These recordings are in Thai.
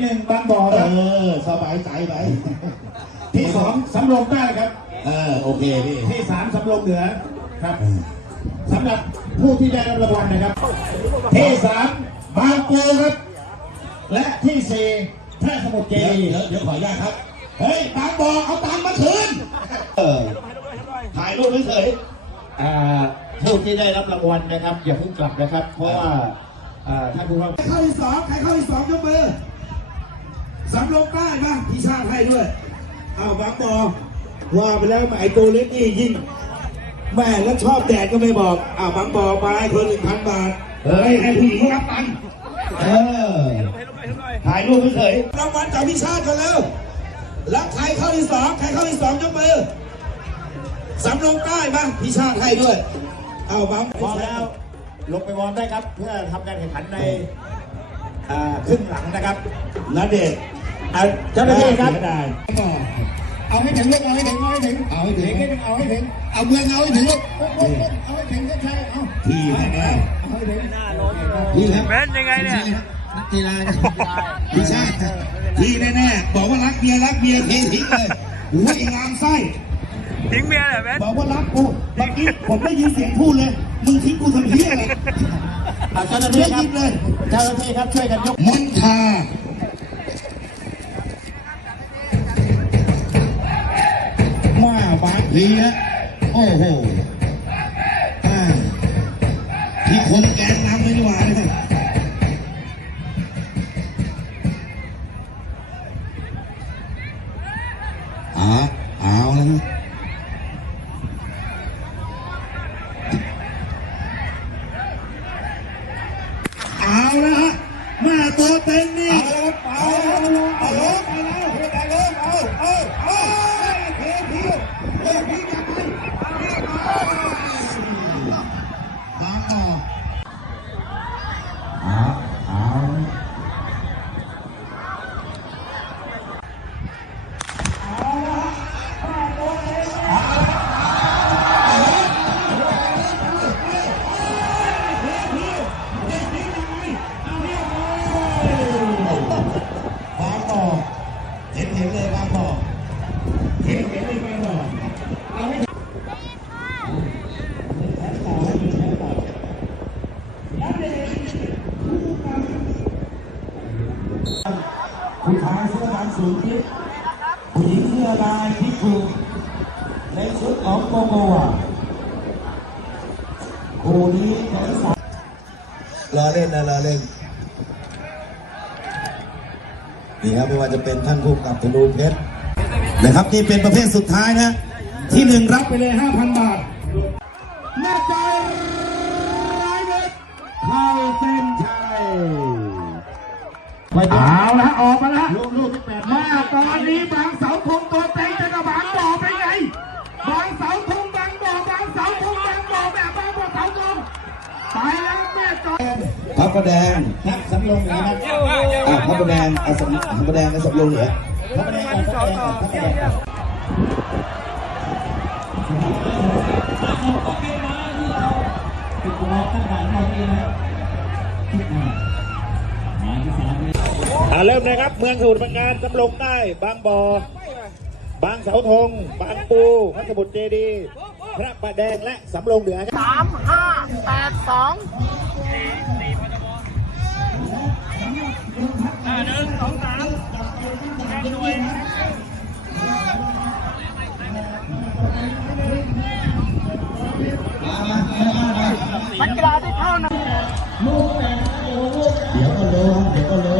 ที่หนึ่งบางบ่อเอครับอสบายใจไปที่สองสำโรงใต้ครับ เออโอเคพี่ที่สามสำโรงเหนือครับสำหรับผู้ที่ได้รับรางวัลนะครับ ที่สามบางปูครับ และที่สี่แพร่สมุทรเจเดี๋ยวดีย์เดี๋ยวเดี๋ยวขออนุญาตครับ เฮ้ยบางบ่อเอาตังค์มาคืนเออถ่ายรูปเฉยอ่าผู้ที่ได้รับรางวัลนะครับอย่าเพิ่งกลับนะครับ เพราะว่าอ่าท่านผู้ว่าใครเข้าที่สองใครเข้าที่สองยกมือ สำโรงใต้บ้างพี่ชาติให้ด้วย เอาบางบอว่าไปแล้วไอ้ตัวเล็กนี่ยิ่งแม่แล้วชอบแดดก็ไม่บอกอ้าวบางบอมาให้คนหนึ่งพันบาทเฮ้ยให้ผู้หญิงรับตังค์ๆเออถ่ายรูปเฉยรางวัลจากพี่ชาติกันแล้วแล้วใครเข้าที่สองใครเข้าที่สองยกมือสำโรงใต้บ้างพี่ชาติให้ด้วย เอาบางพร้อมแล้ว ลงไปวอร์มได้ครับ เพื่อทำการแข่งขันในอ่าครึ่งหลังนะครับนาเดช น์อ่าเจ้าหน้าที่ครับเสียดายเอาให้ถึงลูกเอาให้ถึงเอาให้ถึงเอาให้ถึงเด็กให้ถึงเอาให้ถึงเอาเมืองเอาให้ถึงลูกเอาให้ถึงก็ใช่เอาพี่แน่เอาให้ถึงๆพี่ครับเป็นยังไงเนี่ยนักกีฬาพี่ชาติพี่แน่ๆบอกว่ารักเมียรักเมียเททิ้งเลยหัวไอ้งามไส้ทิ้งเมียเหรอเบนบอกว่ารักกูเมื่อกี้ผมได้ยินเสียงพูดเลยมึงทิ้งกูทำเพี้ยอะไรเอาเจ้าหน้าที่ครับเรียกยิงเลยเจ้าหน้าที่ครับช่วยกันยกมอนทามา ดเลียโอ้โหอ่าที่คนแกนนำเลยดีกว่าเนี่ยอ่าเอาแล้วนะเอาแล้วฮะม่ตัวเต็ง ผู้ชายเสื้อดำสูงทิศผู้หญิงเสื้อลายพิคูในชุดของโกโกวาคู่นี้แขนสามรอเล่นนะรอเล่นนี่ครับไม่ว่าจะเป็นท่านผู้กำกับธนูเพชรนะครับนี่เป็นประเภทสุดท้ายนะ ที่หนึ่งรับไปเลย 5,000 บาทหน้าใจ เอาละออกมาละลูกลูกที่แปดมาตอนนี้บางเสาธงตัวเต็งจะกระบางบ่อไปไงบางเสาธงบางบ่อบางเสาธงบางบ่อแบบบางบ่อเสาธงไปแล้วแม่จอยพระประแดงนักสำรองเหนือครับอะพระประแดงเอาสำพระประแดงกับสำโรงเหนือพระประแดงออกพระประแดงออกพระประแดง อ่าเริ่มเลยครับ เมืองสมุทรปราการสำโรงใต้บางบ่อบางเสาธง บางปูพระสมุทรเจดีย์พระประแดงและสำโรงเหนือครับสามห้าแปดสองหนึ่งสองสามหน่วยนักกีฬาที่เข้านะเดี๋ยวก็รู้ครับเดี๋ยวก็รู้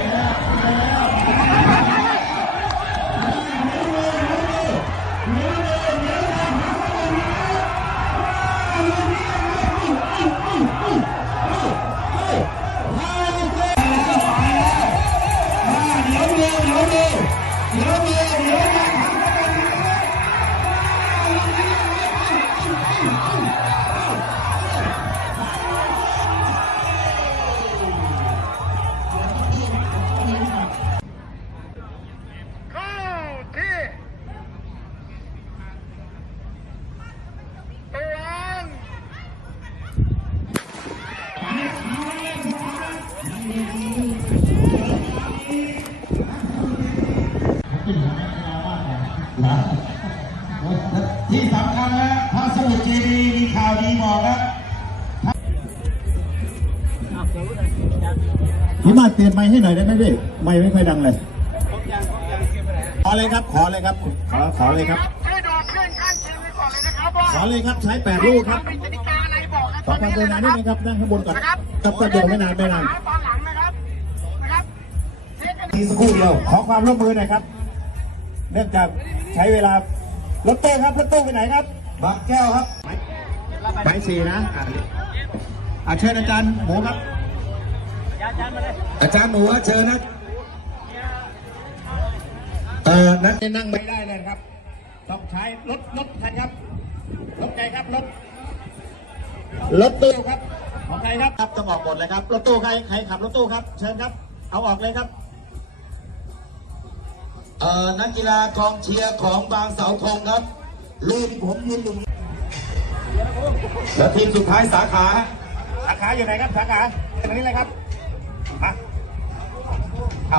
ที่สำคัญนะพระสมุทรเจดีย์มีข่าวดีบอกนะพี่มาเตือนไม้ให้หน่อยได้ไหมพี่ไม้ไม่ค่อยดังเลยขอเลยครับ ขอเลยครับ ขอขอเลยครับขอเลยครับใช้แปดลูกครับต่อความกรุณาด้วยนะครับนั่งข้างบนก่อนกับกระโดดไม่นานไม่นานตอนหลังนะครับนะครับทีสักครู่เดียวขอความร่วมมือหน่อยครับ เนื่องจากใช้เวลารถตู้ครับรถตู้ไปไหนครับบางแก้วครับหมายสี่นะอะอะเชิญอาจารย์หมูครับ อาจารย์หนูเชิญนะเออนะนั่งไม่ได้เลยครับ ต้องใช้รถรถใครครับรถใครครับรถรถตู้ครับของใครครับครับต้องออกหมดเลยครับรถตู้ใครใครขับรถตู้ครับ เชิญครับ เอาออกเลยครับเอ่อ นักกีฬากองเชียร์ของบางเสาธงครับลืมผมยืนอยู่และทีมสุดท้ายสาขา สาขาอยู่ไหนครับ สาขาตรงนี้เลยครับมา